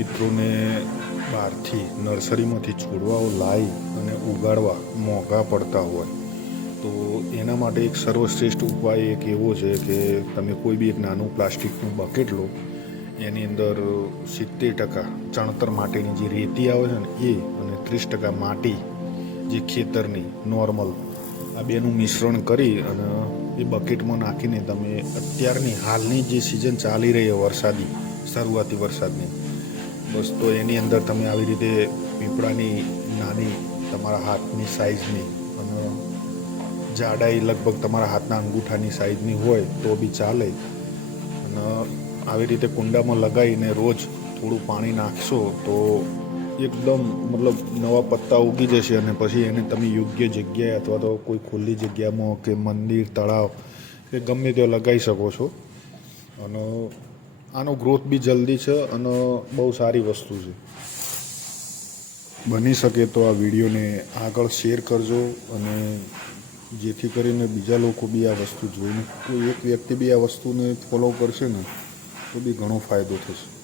મિત્રોને બહારથી નર્સરીમાંથી છોડવાઓ લાવી અને ઉગાડવા મોંઘા પડતા હોય. તો એના માટે એક સર્વશ્રેષ્ઠ ઉપાય એક એવો છે કે તમે કોઈ બી એક નાનું પ્લાસ્ટિકનું બકેટ લો, એની અંદર સિત્તેર ટકા ચણતર માટેની જે રેતી આવે છે ને, એ અને ત્રીસ ટકા માટી જે ખેતરની નોર્મલ આ બેનું મિશ્રણ કરી અને એ બકેટમાં નાખીને તમે અત્યારની હાલની જે સિઝન ચાલી રહી છે વરસાદી, શરૂઆતી વરસાદની બસ તો એની અંદર તમે આવી રીતે પીપળાની નાની તમારા હાથની સાઇઝની અને જાડાઈ લગભગ તમારા હાથના અંગૂઠાની સાઇઝની હોય તો બી ચાલે. અને આવી રીતે કુંડામાં લગાવીને રોજ થોડું પાણી નાખશો તો એકદમ મતલબ નવા પત્તા ઉગી જશે અને પછી એને તમે યોગ્ય જગ્યાએ અથવા તો કોઈ ખુલ્લી જગ્યામાં કે મંદિર, તળાવ કે ગમે ત્યાં લગાવી શકો છો. અને આનો ગ્રોથ બી જલ્દી છે અને બહુ સારી વસ્તુ છે. બની શકે તો આ વિડીયોને આગળ શેર કરજો અને જેથી કરીને બીજા લોકો બી આ વસ્તુ જોઈને કોઈ એક વ્યક્તિ બી આ વસ્તુને ફોલો કરશે ને, તો બી ઘણો ફાયદો થશે.